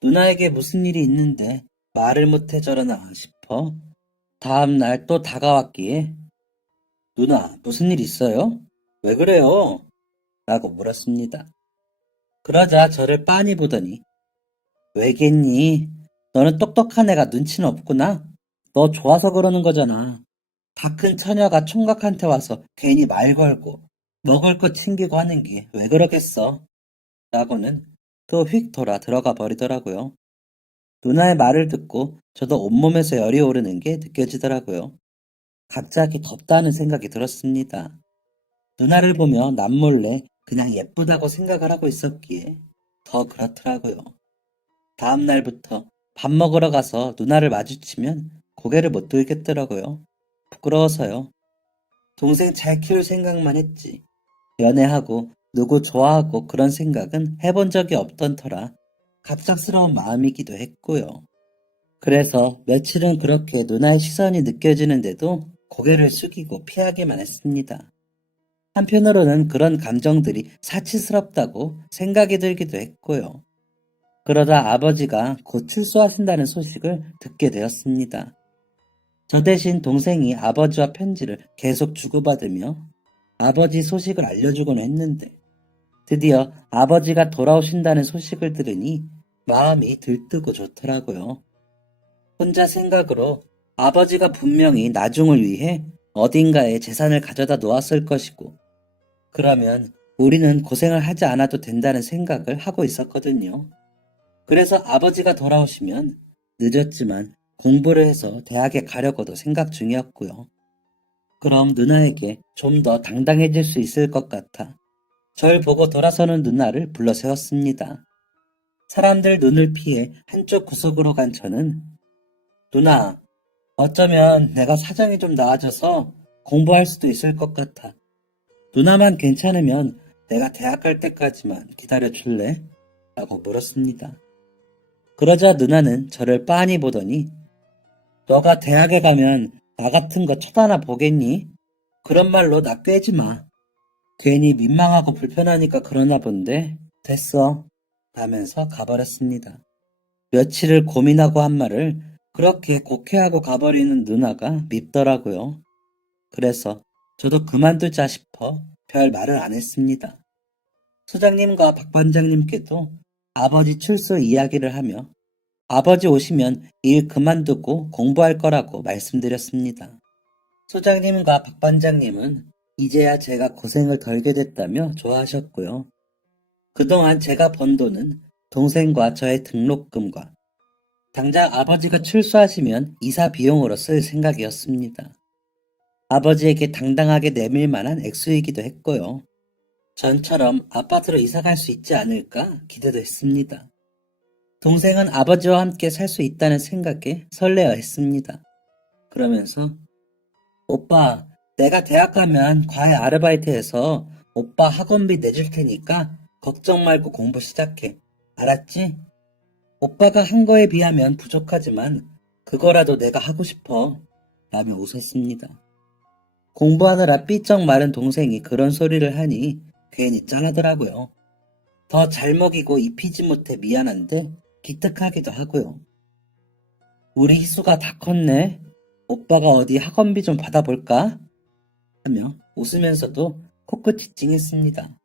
누나에게 무슨 일이 있는데 말을 못해 저러나 싶어 다음 날 또 다가왔기에 누나 무슨 일 있어요? 왜 그래요? 라고 물었습니다. 그러자 저를 빤히 보더니 왜겠니? 너는 똑똑한 애가 눈치는 없구나. 너 좋아서 그러는 거잖아. 다 큰 처녀가 총각한테 와서 괜히 말 걸고 먹을 거 챙기고 하는 게 왜 그러겠어? 라고는 또 휙 돌아 들어가 버리더라고요. 누나의 말을 듣고 저도 온몸에서 열이 오르는 게 느껴지더라고요. 갑자기 덥다는 생각이 들었습니다. 누나를 보며 남몰래 그냥 예쁘다고 생각을 하고 있었기에 더 그렇더라고요. 다음 날부터 밥 먹으러 가서 누나를 마주치면 고개를 못 들겠더라고요. 부끄러워서요. 동생 잘 키울 생각만 했지. 연애하고 누구 좋아하고 그런 생각은 해본 적이 없던 터라 갑작스러운 마음이기도 했고요. 그래서 며칠은 그렇게 누나의 시선이 느껴지는데도 고개를 숙이고 피하기만 했습니다. 한편으로는 그런 감정들이 사치스럽다고 생각이 들기도 했고요. 그러다 아버지가 곧 출소하신다는 소식을 듣게 되었습니다. 저 대신 동생이 아버지와 편지를 계속 주고받으며 아버지 소식을 알려주곤 했는데 드디어 아버지가 돌아오신다는 소식을 들으니 마음이 들뜨고 좋더라고요. 혼자 생각으로 아버지가 분명히 나중을 위해 어딘가에 재산을 가져다 놓았을 것이고 그러면 우리는 고생을 하지 않아도 된다는 생각을 하고 있었거든요. 그래서 아버지가 돌아오시면 늦었지만 공부를 해서 대학에 가려고도 생각 중이었고요. 그럼 누나에게 좀 더 당당해질 수 있을 것 같아 절 보고 돌아서는 누나를 불러 세웠습니다. 사람들 눈을 피해 한쪽 구석으로 간 저는 누나, 어쩌면 내가 사정이 좀 나아져서 공부할 수도 있을 것 같아. 누나만 괜찮으면 내가 대학 갈 때까지만 기다려줄래? 라고 물었습니다. 그러자 누나는 저를 빤히 보더니 너가 대학에 가면 나 같은 거 쳐다나 보겠니? 그런 말로 나 꿰지 마. 괜히 민망하고 불편하니까 그러나 본데 됐어. 라면서 가버렸습니다. 며칠을 고민하고 한 말을 그렇게 곡해하고 가버리는 누나가 밉더라고요. 그래서 저도 그만두자 싶어 별 말을 안 했습니다. 소장님과 박 반장님께도 아버지 출소 이야기를 하며 아버지 오시면 일 그만두고 공부할 거라고 말씀드렸습니다. 소장님과 박 반장님은 이제야 제가 고생을 덜게 됐다며 좋아하셨고요. 그동안 제가 번 돈은 동생과 저의 등록금과 당장 아버지가 출소하시면 이사 비용으로 쓸 생각이었습니다. 아버지에게 당당하게 내밀 만한 액수이기도 했고요. 전처럼 아파트로 이사 갈 수 있지 않을까 기대도 했습니다. 동생은 아버지와 함께 살 수 있다는 생각에 설레어 했습니다. 그러면서 오빠, 내가 대학 가면 과외 아르바이트해서 오빠 학원비 내줄 테니까 걱정 말고 공부 시작해. 알았지? 오빠가 한 거에 비하면 부족하지만 그거라도 내가 하고 싶어. 라며 웃었습니다. 공부하느라 삐쩍 마른 동생이 그런 소리를 하니 괜히 짠하더라고요. 더 잘 먹이고 입히지 못해 미안한데 기특하기도 하고요. 우리 희수가 다 컸네. 오빠가 어디 학원비 좀 받아볼까? 하며 웃으면서도 코끝이 찡했습니다.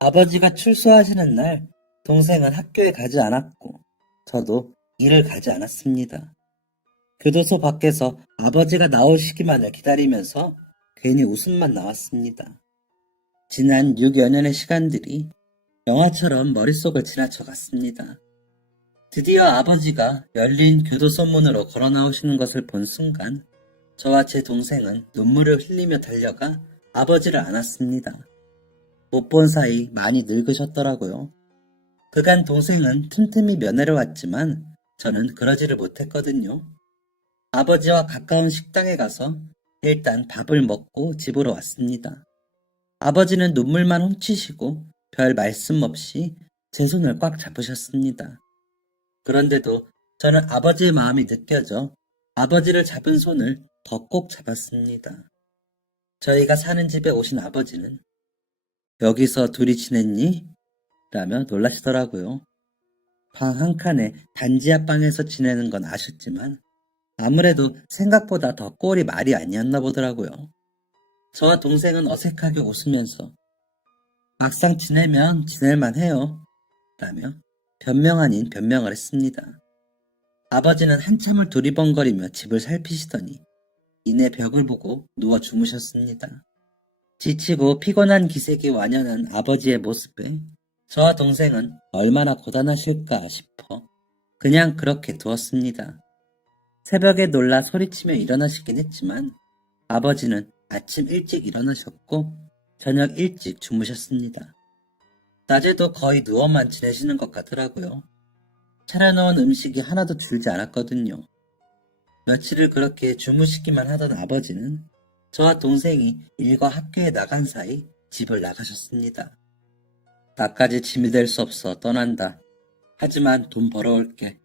아버지가 출소하시는 날 동생은 학교에 가지 않았고 저도 일을 가지 않았습니다. 교도소 밖에서 아버지가 나오시기만을 기다리면서 괜히 웃음만 나왔습니다. 지난 6여 년의 시간들이 영화처럼 머릿속을 지나쳐 갔습니다. 드디어 아버지가 열린 교도소 문으로 걸어 나오시는 것을 본 순간 저와 제 동생은 눈물을 흘리며 달려가 아버지를 안았습니다. 못 본 사이 많이 늙으셨더라고요. 그간 동생은 틈틈이 면회를 왔지만 저는 그러지를 못했거든요. 아버지와 가까운 식당에 가서 일단 밥을 먹고 집으로 왔습니다. 아버지는 눈물만 훔치시고 별 말씀 없이 제 손을 꽉 잡으셨습니다. 그런데도 저는 아버지의 마음이 느껴져 아버지를 잡은 손을 더 꼭 잡았습니다. 저희가 사는 집에 오신 아버지는 여기서 둘이 지냈니? 라며 놀라시더라고요. 방 한 칸에 단지 앞방에서 지내는 건 아셨지만 아무래도 생각보다 더 꼴이 말이 아니었나 보더라고요. 저와 동생은 어색하게 웃으면서 막상 지내면 지낼만 해요. 라며 변명 아닌 변명을 했습니다. 아버지는 한참을 두리번거리며 집을 살피시더니 이내 벽을 보고 누워 주무셨습니다. 지치고 피곤한 기색이 완연한 아버지의 모습에 저와 동생은 얼마나 고단하실까 싶어 그냥 그렇게 두었습니다. 새벽에 놀라 소리치며 일어나시긴 했지만 아버지는 아침 일찍 일어나셨고 저녁 일찍 주무셨습니다. 낮에도 거의 누워만 지내시는 것 같더라고요. 차려놓은 음식이 하나도 줄지 않았거든요. 며칠을 그렇게 주무시기만 하던 아버지는 저와 동생이 일과 학교에 나간 사이 집을 나가셨습니다. 나까지 짐이 될 수 없어 떠난다. 하지만 돈 벌어올게.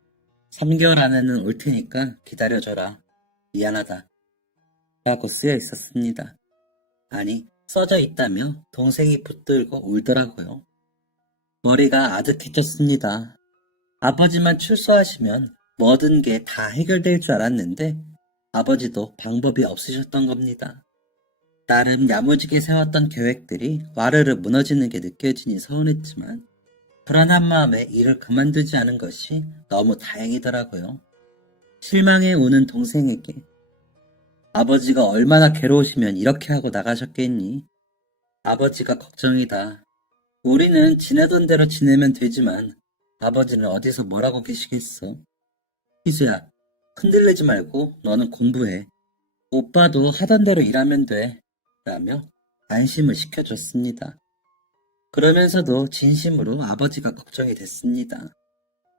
3개월 안에는 올 테니까 기다려줘라. 미안하다. 라고 쓰여 있었습니다. 아니, 써져 있다며 동생이 붙들고 울더라고요. 머리가 아득해졌습니다. 아버지만 출소하시면 모든 게 다 해결될 줄 알았는데 아버지도 방법이 없으셨던 겁니다. 나름 야무지게 세웠던 계획들이 와르르 무너지는 게 느껴지니 서운했지만 불안한 마음에 일을 그만두지 않은 것이 너무 다행이더라고요. 실망해 우는 동생에게 아버지가 얼마나 괴로우시면 이렇게 하고 나가셨겠니? 아버지가 걱정이다. 우리는 지내던 대로 지내면 되지만 아버지는 어디서 뭐라고 계시겠어? 희수야, 흔들리지 말고 너는 공부해. 오빠도 하던 대로 일하면 돼. 라며 안심을 시켜줬습니다. 그러면서도 진심으로 아버지가 걱정이 됐습니다.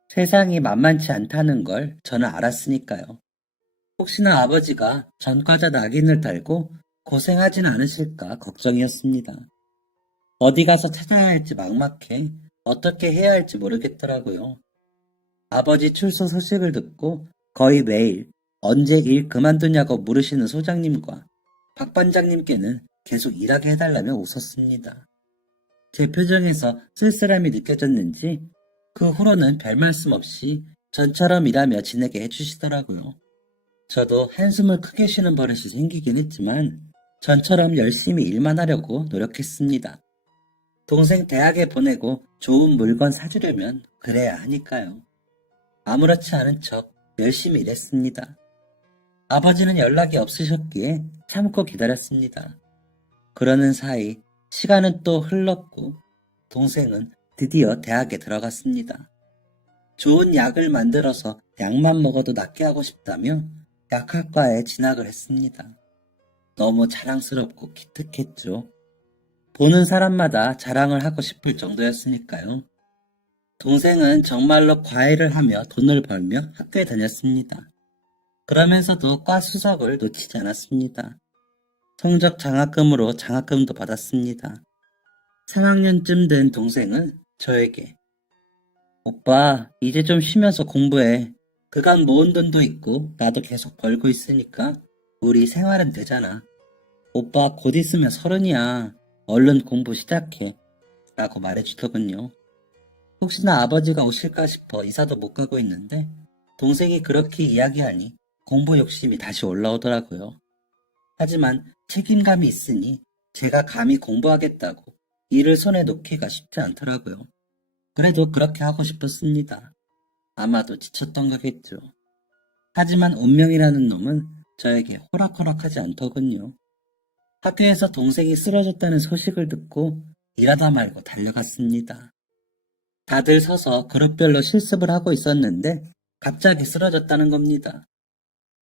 세상이 만만치 않다는 걸 저는 알았으니까요. 혹시나 아버지가 전과자 낙인을 달고 고생하진 않으실까 걱정이었습니다. 어디 가서 찾아야 할지 막막해 어떻게 해야 할지 모르겠더라고요. 아버지 출소 소식을 듣고 거의 매일 언제 일 그만두냐고 물으시는 소장님과 박 반장님께는 계속 일하게 해달라며 웃었습니다. 제 표정에서 쓸쓸함이 느껴졌는지 그 후로는 별 말씀 없이 전처럼 일하며 지내게 해주시더라고요. 저도 한숨을 크게 쉬는 버릇이 생기긴 했지만 전처럼 열심히 일만 하려고 노력했습니다. 동생 대학에 보내고 좋은 물건 사주려면 그래야 하니까요. 아무렇지 않은 척 열심히 일했습니다. 아버지는 연락이 없으셨기에 참고 기다렸습니다. 그러는 사이 시간은 또 흘렀고 동생은 드디어 대학에 들어갔습니다. 좋은 약을 만들어서 약만 먹어도 낫게 하고 싶다며 약학과에 진학을 했습니다. 너무 자랑스럽고 기특했죠. 보는 사람마다 자랑을 하고 싶을 정도였으니까요. 동생은 정말로 과외를 하며 돈을 벌며 학교에 다녔습니다. 그러면서도 과 수석을 놓치지 않았습니다. 성적 장학금으로 장학금도 받았습니다. 3학년쯤 된 동생은 저에게 오빠, 이제 좀 쉬면서 공부해. 그간 모은 돈도 있고 나도 계속 벌고 있으니까 우리 생활은 되잖아. 오빠 곧 있으면 30이야. 얼른 공부 시작해. 라고 말해주더군요. 혹시나 아버지가 오실까 싶어 이사도 못 가고 있는데 동생이 그렇게 이야기하니 공부 욕심이 다시 올라오더라고요. 하지만 책임감이 있으니 제가 감히 공부하겠다고 일을 손에 놓기가 쉽지 않더라고요. 그래도 그렇게 하고 싶었습니다. 아마도 지쳤던 거겠죠. 하지만 운명이라는 놈은 저에게 호락호락하지 않더군요. 학교에서 동생이 쓰러졌다는 소식을 듣고 일하다 말고 달려갔습니다. 다들 서서 그룹별로 실습을 하고 있었는데 갑자기 쓰러졌다는 겁니다.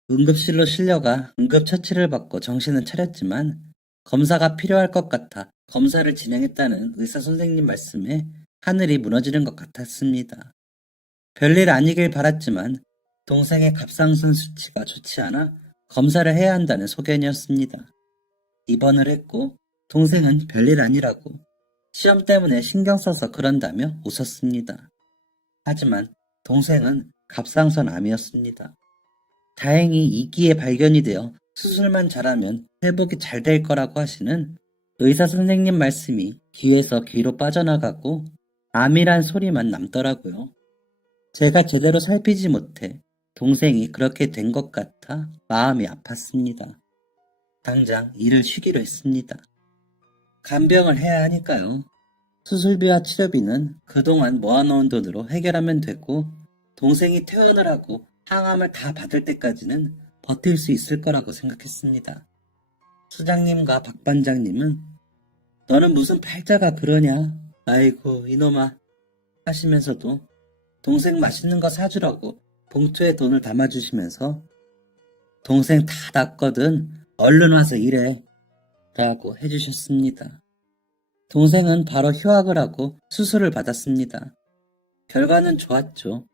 응급실로 실려가 응급처치를 받고 정신은 차렸지만 검사가 필요할 것 같아 검사를 진행했다는 의사 선생님 말씀에 하늘이 무너지는 것 같았습니다. 별일 아니길 바랐지만 동생의 갑상선 수치가 좋지 않아 검사를 해야 한다는 소견이었습니다. 입원을 했고 동생은 별일 아니라고 시험 때문에 신경 써서 그런다며 웃었습니다. 하지만 동생은 갑상선 암이었습니다. 다행히 2기에 발견이 되어 수술만 잘하면 회복이 잘 될 거라고 하시는 의사 선생님 말씀이 귀에서 귀로 빠져나가고 암이란 소리만 남더라고요. 제가 제대로 살피지 못해 동생이 그렇게 된 것 같아 마음이 아팠습니다. 당장 일을 쉬기로 했습니다. 간병을 해야 하니까요. 수술비와 치료비는 그동안 모아놓은 돈으로 해결하면 되고 동생이 퇴원을 하고 항암을 다 받을 때까지는 버틸 수 있을 거라고 생각했습니다. 수장님과 박 반장님은 너는 무슨 팔자가 그러냐? 아이고 이놈아 하시면서도 동생 맛있는 거 사주라고 봉투에 돈을 담아주시면서 동생 다 낫거든 얼른 와서 일해 라고 해주셨습니다. 동생은 바로 휴학을 하고 수술을 받았습니다. 결과는 좋았죠.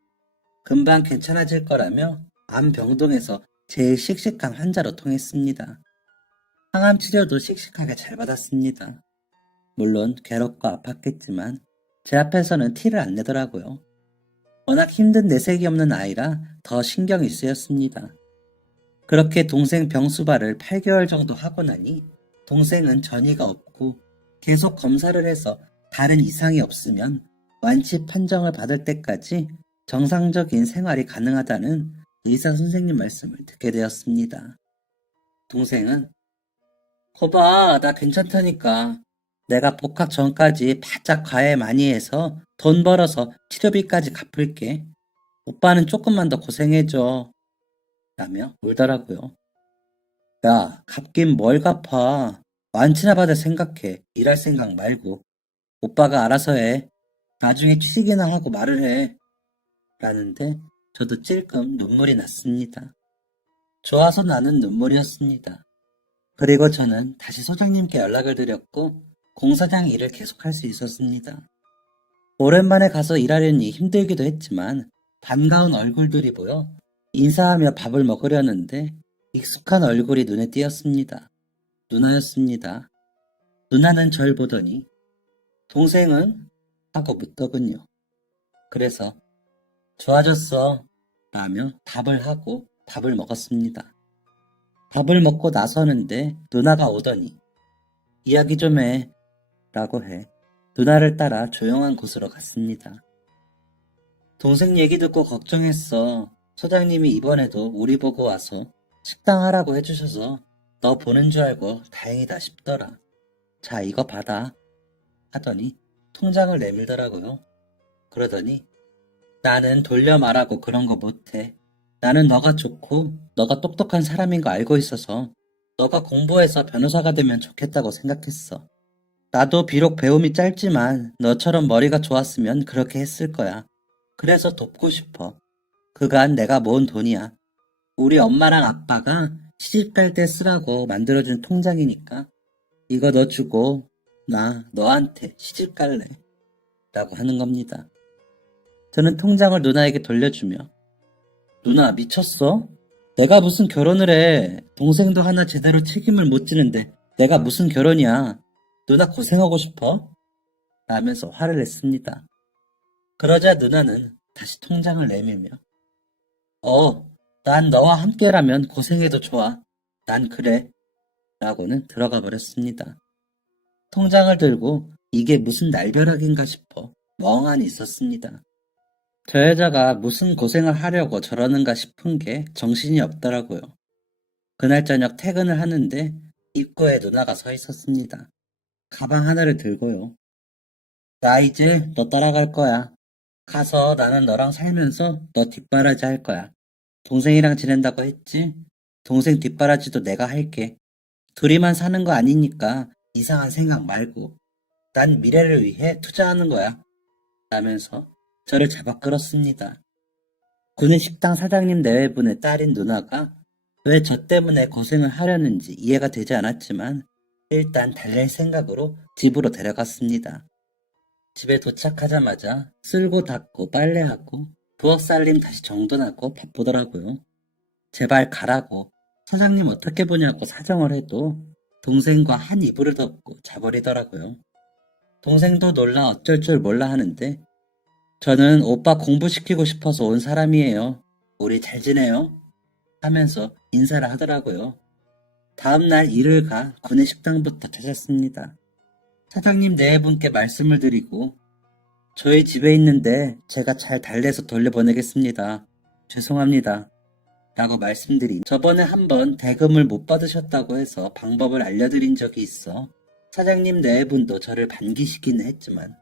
금방 괜찮아질 거라며 암병동에서 제일 씩씩한 환자로 통했습니다. 항암 치료도 씩씩하게 잘 받았습니다. 물론 괴롭고 아팠겠지만 제 앞에서는 티를 안 내더라고요. 워낙 힘든 내색이 없는 아이라 더 신경이 쓰였습니다. 그렇게 동생 병수발을 8개월 정도 하고 나니 동생은 전이가 없고 계속 검사를 해서 다른 이상이 없으면 완치 판정을 받을 때까지 정상적인 생활이 가능하다는 의사 선생님 말씀을 듣게 되었습니다. 동생은 거봐 나 괜찮다니까. 내가 복학 전까지 바짝 과외 많이 해서 돈 벌어서 치료비까지 갚을게. 오빠는 조금만 더 고생해줘. 라며 울더라고요. 야, 갚긴 뭘 갚아. 완치나 받을 생각해. 일할 생각 말고. 오빠가 알아서 해. 나중에 취직이나 하고 말을 해. 라는데 저도 찔끔 눈물이 났습니다. 좋아서 나는 눈물이었습니다. 그리고 저는 다시 소장님께 연락을 드렸고 공사장 일을 계속할 수 있었습니다. 오랜만에 가서 일하려니 힘들기도 했지만 반가운 얼굴들이 보여 인사하며 밥을 먹으려는데 익숙한 얼굴이 눈에 띄었습니다. 누나였습니다. 누나는 절 보더니 동생은? 하고 묻더군요. 그래서 좋아졌어 라며 답을 하고 밥을 먹었습니다. 밥을 먹고 나서는데 누나가 오더니 이야기 좀 해 라고 해 누나를 따라 조용한 곳으로 갔습니다. 동생 얘기 듣고 걱정했어. 소장님이 이번에도 우리 보고 와서 식당 하라고 해주셔서 너 보는 줄 알고 다행이다 싶더라. 자 이거 받아 하더니 통장을 내밀더라고요. 그러더니 나는 돌려 말하고 그런 거 못해. 나는 너가 좋고 너가 똑똑한 사람인 거 알고 있어서 너가 공부해서 변호사가 되면 좋겠다고 생각했어. 나도 비록 배움이 짧지만 너처럼 머리가 좋았으면 그렇게 했을 거야. 그래서 돕고 싶어. 그간 내가 모은 돈이야. 우리 엄마랑 아빠가 시집갈 때 쓰라고 만들어준 통장이니까 이거 너 주고 나 너한테 시집 갈래 라고 하는 겁니다. 저는 통장을 누나에게 돌려주며 누나 미쳤어? 내가 무슨 결혼을 해. 동생도 하나 제대로 책임을 못 지는데 내가 무슨 결혼이야. 누나 고생하고 싶어? 라면서 화를 냈습니다. 그러자 누나는 다시 통장을 내밀며 난 너와 함께라면 고생해도 좋아. 난 그래. 라고는 들어가 버렸습니다. 통장을 들고 이게 무슨 날벼락인가 싶어 멍하니 있었습니다. 저 여자가 무슨 고생을 하려고 저러는가 싶은 게 정신이 없더라고요. 그날 저녁 퇴근을 하는데 입구에 누나가 서 있었습니다. 가방 하나를 들고요. 나 이제 너 따라갈 거야. 가서 나는 너랑 살면서 너 뒷바라지 할 거야. 동생이랑 지낸다고 했지? 동생 뒷바라지도 내가 할게. 둘이만 사는 거 아니니까 이상한 생각 말고. 난 미래를 위해 투자하는 거야. 라면서 저를 잡아 끌었습니다. 구내식당 사장님 내외분의 딸인 누나가 왜 저 때문에 고생을 하려는지 이해가 되지 않았지만 일단 달랠 생각으로 집으로 데려갔습니다. 집에 도착하자마자 쓸고 닦고 빨래하고 부엌 살림 다시 정돈하고 바쁘더라고요. 제발 가라고 사장님 어떻게 보냐고 사정을 해도 동생과 한 이불을 덮고 자버리더라고요. 동생도 놀라 어쩔 줄 몰라 하는데 저는 오빠 공부시키고 싶어서 온 사람이에요. 우리 잘 지내요? 하면서 인사를 하더라고요. 다음날 일을 가 구내식당부터 찾았습니다. 사장님 네 분께 말씀을 드리고 저희 집에 있는데 제가 잘 달래서 돌려보내겠습니다. 죄송합니다. 라고 말씀드린 저번에 한번 대금을 못 받으셨다고 해서 방법을 알려드린 적이 있어 사장님 네 분도 저를 반기시기는 했지만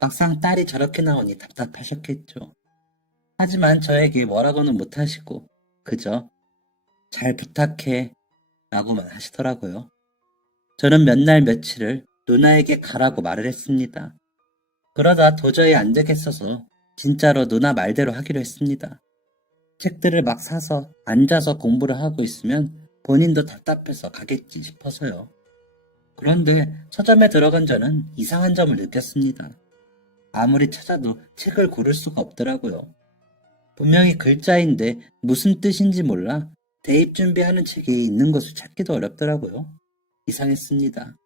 막상 딸이 저렇게 나오니 답답하셨겠죠. 하지만 저에게 뭐라고는 못하시고 그저 잘 부탁해 라고만 하시더라고요. 저는 몇 날 며칠을 누나에게 가라고 말을 했습니다. 그러다 도저히 안 되겠어서 진짜로 누나 말대로 하기로 했습니다. 책들을 막 사서 앉아서 공부를 하고 있으면 본인도 답답해서 가겠지 싶어서요. 그런데 서점에 들어간 저는 이상한 점을 느꼈습니다. 아무리 찾아도 책을 고를 수가 없더라고요. 분명히 글자인데 무슨 뜻인지 몰라 대입 준비하는 책이 있는 것을 찾기도 어렵더라고요. 이상했습니다.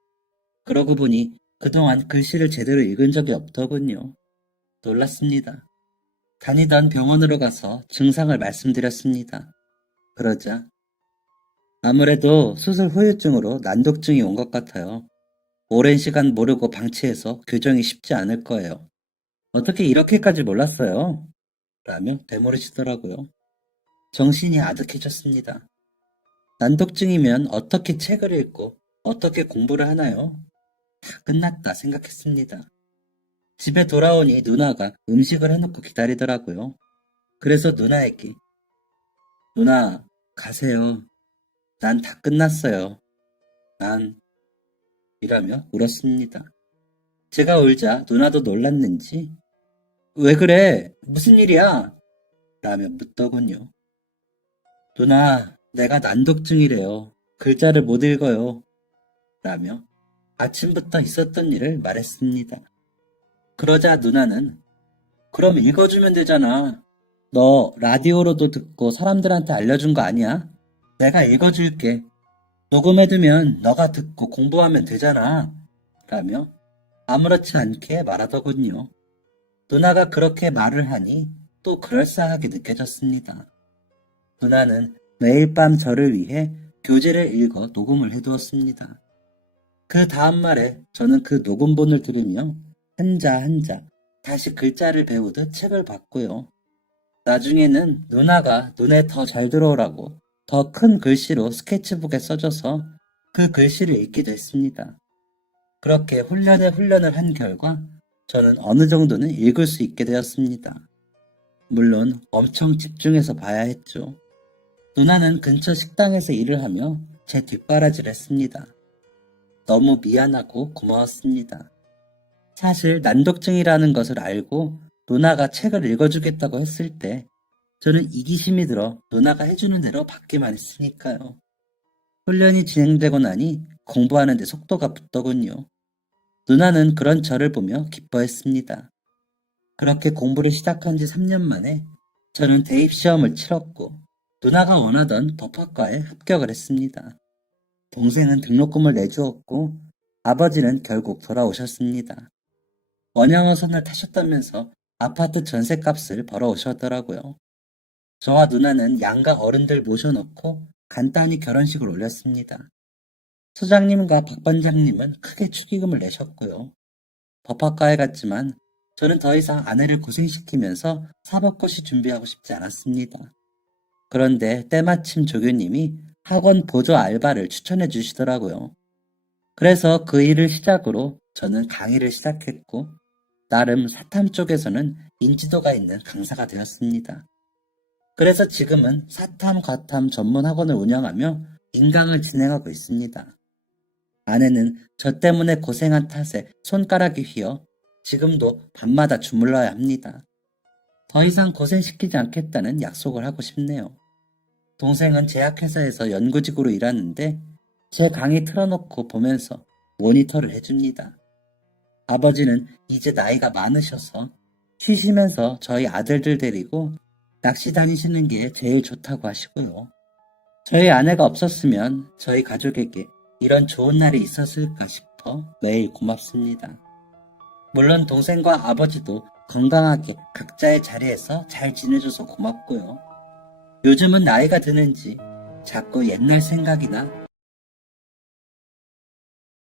그러고 보니 그동안 글씨를 제대로 읽은 적이 없더군요. 놀랐습니다. 다니던 병원으로 가서 증상을 말씀드렸습니다. 그러자 아무래도 수술 후유증으로 난독증이 온 것 같아요. 오랜 시간 모르고 방치해서 교정이 쉽지 않을 거예요. 어떻게 이렇게까지 몰랐어요? 라며 되물으시더라고요. 정신이 아득해졌습니다. 난독증이면 어떻게 책을 읽고 어떻게 공부를 하나요? 다 끝났다 생각했습니다. 집에 돌아오니 누나가 음식을 해놓고 기다리더라고요. 그래서 누나에게 누나 가세요. 난 다 끝났어요. 난 이라며 울었습니다. 제가 울자 누나도 놀랐는지 왜 그래? 무슨 일이야? 라며 묻더군요. 누나 내가 난독증이래요. 글자를 못 읽어요. 라며 아침부터 있었던 일을 말했습니다. 그러자 누나는 그럼 읽어주면 되잖아. 너 라디오로도 듣고 사람들한테 알려준 거 아니야? 내가 읽어줄게. 녹음해두면 너가 듣고 공부하면 되잖아. 라며 아무렇지 않게 말하더군요. 누나가 그렇게 말을 하니 또 그럴싸하게 느껴졌습니다. 누나는 매일 밤 저를 위해 교재를 읽어 녹음을 해두었습니다. 그 다음 말에 저는 그 녹음본을 들으며 한자 한자 다시 글자를 배우듯 책을 봤고요. 나중에는 누나가 눈에 더 잘 들어오라고 더 큰 글씨로 스케치북에 써줘서 그 글씨를 읽기도 했습니다. 그렇게 훈련을 한 결과 저는 어느 정도는 읽을 수 있게 되었습니다. 물론 엄청 집중해서 봐야 했죠. 누나는 근처 식당에서 일을 하며 제 뒷바라지를 했습니다. 너무 미안하고 고마웠습니다. 사실 난독증이라는 것을 알고 누나가 책을 읽어주겠다고 했을 때 저는 이기심이 들어 누나가 해주는 대로 받기만 했으니까요. 훈련이 진행되고 나니 공부하는 데 속도가 붙더군요. 누나는 그런 저를 보며 기뻐했습니다. 그렇게 공부를 시작한 지 3년 만에 저는 대입시험을 치렀고 누나가 원하던 법학과에 합격을 했습니다. 동생은 등록금을 내주었고 아버지는 결국 돌아오셨습니다. 원양어선을 타셨다면서 아파트 전셋값을 벌어오셨더라고요. 저와 누나는 양가 어른들 모셔놓고 간단히 결혼식을 올렸습니다. 소장님과 박 반장님은 크게 축의금을 내셨고요. 법학과에 갔지만 저는 더 이상 아내를 고생시키면서 사법고시 준비하고 싶지 않았습니다. 그런데 때마침 조교님이 학원 보조 알바를 추천해 주시더라고요. 그래서 그 일을 시작으로 저는 강의를 시작했고 나름 사탐 쪽에서는 인지도가 있는 강사가 되었습니다. 그래서 지금은 사탐, 과탐 전문 학원을 운영하며 인강을 진행하고 있습니다. 아내는 저 때문에 고생한 탓에 손가락이 휘어 지금도 밤마다 주물러야 합니다. 더 이상 고생시키지 않겠다는 약속을 하고 싶네요. 동생은 제약회사에서 연구직으로 일하는데 제 강의 틀어놓고 보면서 모니터를 해줍니다. 아버지는 이제 나이가 많으셔서 쉬시면서 저희 아들들 데리고 낚시 다니시는 게 제일 좋다고 하시고요. 저희 아내가 없었으면 저희 가족에게 이런 좋은 날이 있었을까 싶어 매일 고맙습니다. 물론 동생과 아버지도 건강하게 각자의 자리에서 잘 지내줘서 고맙고요. 요즘은 나이가 드는지 자꾸 옛날 생각이나